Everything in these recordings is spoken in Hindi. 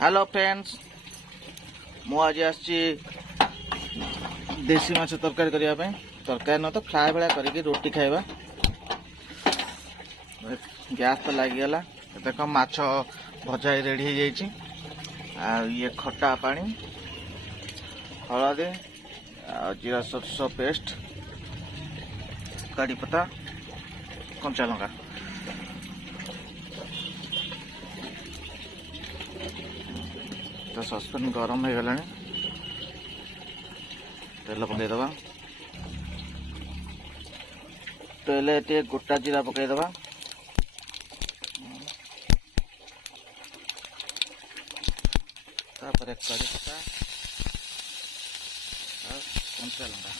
हेलो फ्रेंड्स, मु आज आसी देसी माछ तरकारी करने तरकारी न तो फ्राए भाया करके रोटी खाइबा। गैस तो लगिगला। देख माछ भजा रेडी हो जाइए। ये खट्टा पानी, हलदी, जीरा सरसो पेस्ट, कड़ी पत्ता, कंचा लंका। तो सस्पेन गरम हो गला। तेल पकईदबा। तेल टे गोटा जीरा पकईदबा। तापर कड़ी पत्ता और कंचा लंका।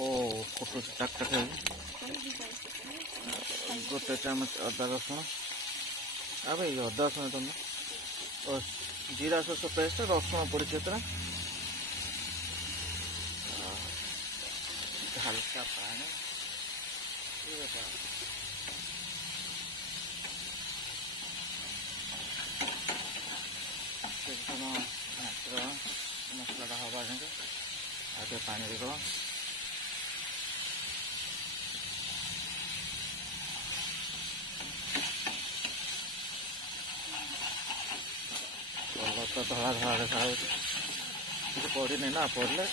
ओ फोटो टाक टाक गोटे चामच अदा रसुण। अब ये अदा रसुण तुम जीरा सरसो पेस्ट रसुण पड़ी हल्का पानी मसला हवा आगे पानी देदेव। तो धड़ा धड़ा देखा पड़ी नहीं ना पड़े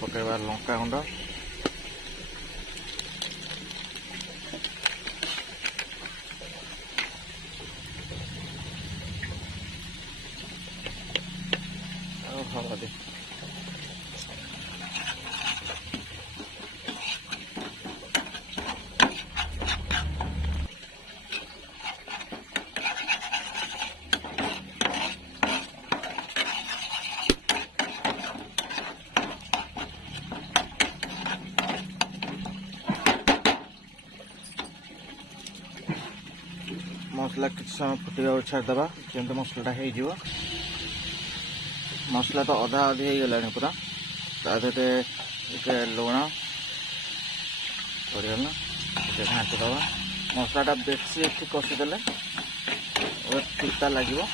पकड़ा लंका गुंड हलदी। मसला किसी समय फुटा छाड़देवा जमी मसलाटा हो। मसला तो अधा अधी हो गला पूरा। तादे लुण पड़गला घाटी दबा। मसलाटा बेसी कषिदेले तीता लगे।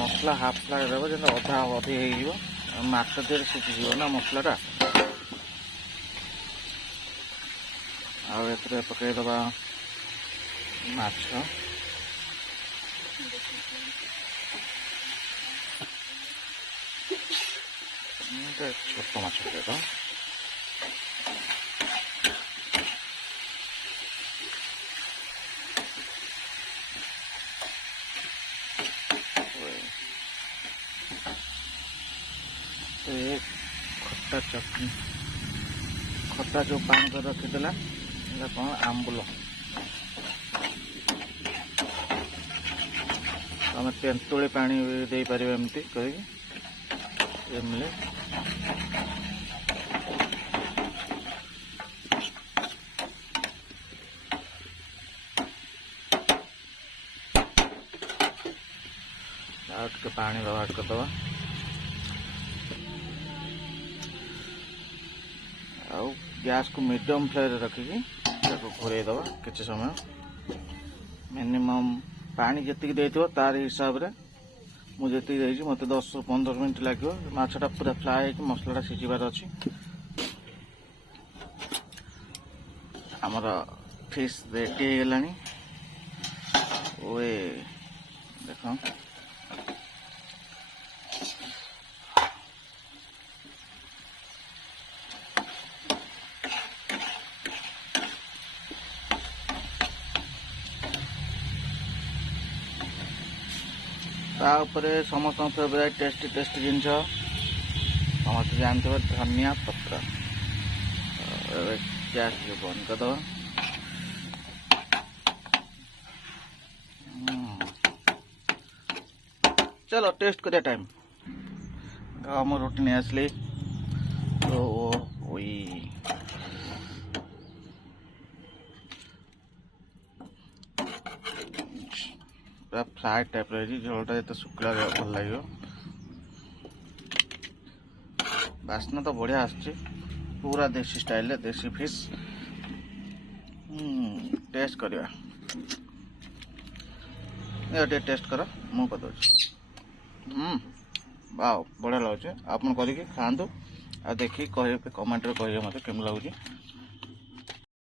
मसला हाफ फ्राए देव जब अधा अधी हो माछ देर सीझी ना मसलाटा। आगे पकईदबा माछ। छोट माछ देद। खट्टा चटनी खट्टा जो पानी कर रखीदेला कौन आंबुल आम तेंतुली पानी दे पार एमती कर मिले। पानी व्यवहार करदे गैस को मीडियम फ्लेम रखिकी घोरे दबा किसी समय। मिनिमम पानी जी देथिबो तार हिसाब रे मुझे मत 10-15 मिनट लगे माछटा पूरा फ्राए हो मसलाटा सीझिबार अच्छी। आमर फिश रेडी हो गलानी। ओए देख समस्त फेवरेट टेस्टी टेस्टी जिनस समस्त जानते धनिया पत्र। गैस बंद करदे। चलो टेस्ट करिया टाइम। हम रोटी नहीं आसली तो वही फ्राए टाइप रही। झोलटा जो शुक्ला भल लगे। बास्ना तो बढ़िया आसुची पूरा देसी स्टाइल रे देसी फिश टेस्ट करवा ये टेस्ट कर मु कर वाव बढ़िया लगुच आप करके खातु आ देखिए कहे कमेंट रे कहिए मत केम लगुच।